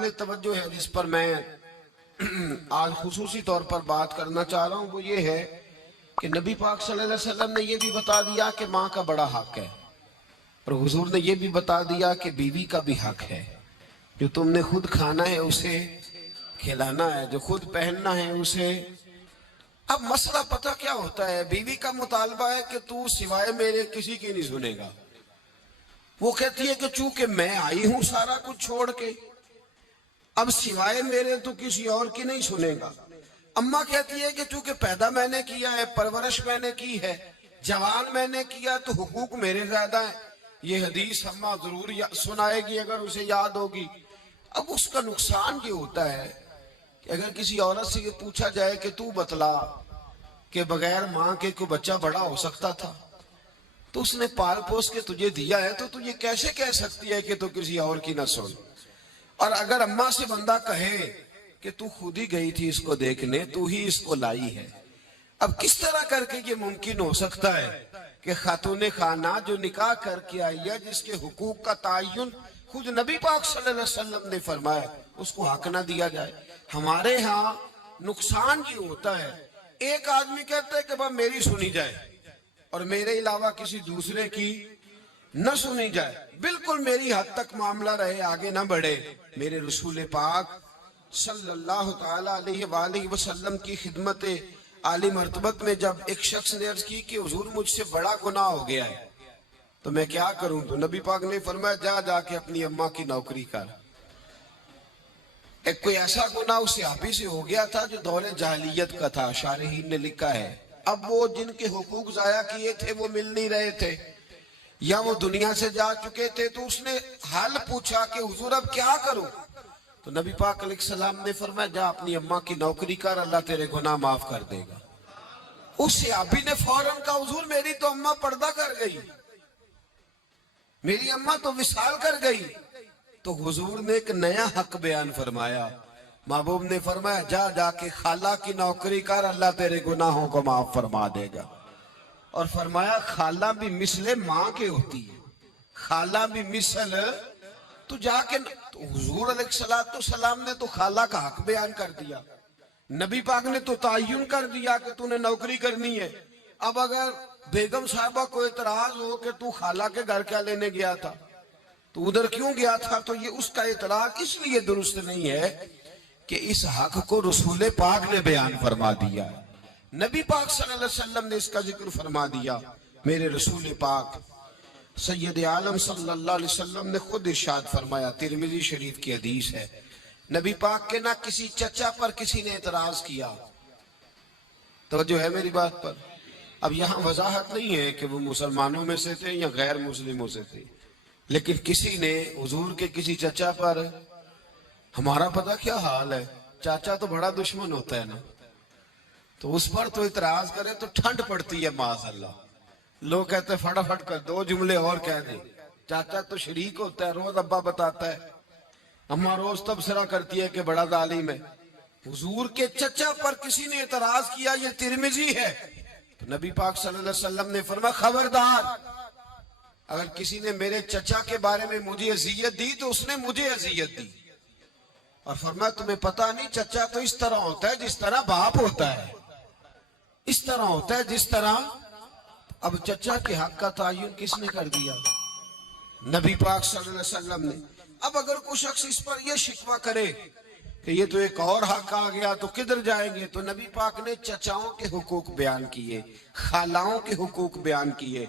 قابل توجہ ہے جس پر میں آج خصوصی طور پر بات کرنا چاہ رہا ہوں وہ یہ ہے کہ نبی پاک صلی اللہ علیہ وسلم نے یہ بھی بتا دیا کہ ماں کا بڑا حق ہے، اور حضور نے یہ بھی بتا دیا کہ بیوی کا بھی حق ہے۔ جو تم نے خود کھانا ہے اسے کھلانا ہے، جو خود پہننا ہے اسے۔ اب مسئلہ پتہ کیا ہوتا ہے، بیوی کا مطالبہ ہے کہ تو سوائے میرے کسی کی نہیں سنے گا۔ وہ کہتی ہے کہ چونکہ میں آئی ہوں سارا کچھ چھوڑ کے، اب سوائے میرے تو کسی اور کی نہیں سنے گا۔ اماں کہتی ہے کہ چونکہ پیدا میں نے کیا ہے، پرورش میں نے کی ہے، جوان میں نے کیا، تو حقوق میرے زیادہ ہیں۔ یہ حدیث اماں ضرور سنائے گی اگر اسے یاد ہوگی۔ اب اس کا نقصان یہ ہوتا ہے کہ اگر کسی عورت سے یہ پوچھا جائے کہ تو بتلا کہ بغیر ماں کے کوئی بچہ بڑا ہو سکتا تھا، تو اس نے پال پوس کے تجھے دیا ہے، تو یہ کیسے کہہ سکتی ہے کہ تو کسی اور کی نہ سن؟ اور اگر اماں سے بندہ کہے کہ تو خود ہی گئی تھی اس کو دیکھنے، تو ہی اس کو لائی ہے، اب کس طرح کر کے یہ ممکن ہو سکتا ہے کہ خاتون خانہ جو نکاح کر کے آئی ہے، جس کے حقوق کا تعین خود نبی پاک صلی اللہ علیہ وسلم نے فرمایا، اس کو حق نہ دیا جائے؟ ہمارے ہاں نقصان یہ ہوتا ہے، ایک آدمی کہتا ہے کہ بس میری سنی جائے اور میرے علاوہ کسی دوسرے کی نہ سنی جائے، بالکل میری حد تک معاملہ رہے، آگے نہ بڑھے۔ میرے رسول پاک صلی اللہ تعالیٰ علیہ وآلہ وسلم کی خدمت عالی مرتبت میں جب ایک شخص نے عرض کی کہ حضور مجھ سے بڑا گناہ ہو گیا ہے تو میں کیا کروں، تو نبی پاک نے فرمایا جا کے اپنی اماں کی نوکری کر۔ ایک کوئی ایسا گناہ اس صحابی سے ہو گیا تھا جو دور جاہلیت کا تھا، شارحین نے لکھا ہے۔ اب وہ جن کے حقوق ضائع کیے تھے وہ مل نہیں رہے تھے یا وہ دنیا سے جا چکے تھے، تو اس نے حال پوچھا کہ حضور اب کیا کروں؟ تو نبی پاک علیہ السلام نے فرمایا جا اپنی اماں کی نوکری کر، اللہ تیرے گناہ معاف کر دے گا۔ اس صحابی نے فوراً کہا حضور میری تو اماں پردہ کر گئی، میری اماں تو وصال کر گئی۔ تو حضور نے ایک نیا حق بیان فرمایا، محبوب نے فرمایا جا کے خالہ کی نوکری کر، اللہ تیرے گناہوں کو معاف فرما دے گا۔ اور فرمایا خالہ بھی مثل ماں کے ہوتی ہے، خالہ بھی مثل، تو جا کے تو حضور علیہ السلام نے تو خالہ کا حق بیان کر دیا، نبی پاک نے تو تعین کر دیا کہ تو نے نوکری کرنی ہے۔ اب اگر بیگم صاحبہ کو اعتراض ہو کہ تو خالہ کے گھر کیا لینے گیا تھا، تو ادھر کیوں گیا تھا، تو یہ اس کا اعتراض اس لیے درست نہیں ہے کہ اس حق کو رسول پاک نے بیان فرما دیا، نبی پاک صلی اللہ علیہ وسلم نے اس کا ذکر فرما دیا۔ میرے رسول پاک سید عالم صلی اللہ علیہ وسلم نے خود ارشاد فرمایا، ترمذی شریف کی حدیث ہے، نبی پاک کے نہ کسی چچا پر کسی نے اعتراض کیا۔ توجہ ہے میری بات پر؟ اب یہاں وضاحت نہیں ہے کہ وہ مسلمانوں میں سے تھے یا غیر مسلموں سے تھے، لیکن کسی نے حضور کے کسی چچا پر، ہمارا پتہ کیا حال ہے، چاچا تو بڑا دشمن ہوتا ہے نا، تو اس پر تو اعتراض کرے تو ٹھنڈ پڑتی ہے معاذ اللہ۔ لوگ کہتے ہیں فٹافٹ کر دو جملے اور کہہ دیں، چاچا تو شریک ہوتا ہے، روز ابا بتاتا ہے، اماں روز تبصرہ کرتی ہے کہ بڑا ظالم ہے۔ حضور کے چچا پر کسی نے اعتراض کیا، یہ ترمذی ہے، تو نبی پاک صلی اللہ علیہ وسلم نے فرمایا خبردار، اگر کسی نے میرے چچا کے بارے میں مجھے اذیت دی تو اس نے مجھے اذیت دی۔ اور فرمایا تمہیں پتہ نہیں چچا تو اس طرح ہوتا ہے جس طرح باپ ہوتا ہے، اس طرح ہوتا ہے جس طرح۔ اب چچا کے حق کا تعین کس نے کر دیا؟ نبی پاک صلی اللہ علیہ وسلم نے۔ اب اگر کوئی شخص اس پر یہ شکوہ کرے کہ یہ تو ایک اور حق آ گیا تو کدھر جائیں گے، تو نبی پاک نے چچاؤں کے حقوق بیان کیے، خالاؤں کے حقوق بیان کیے۔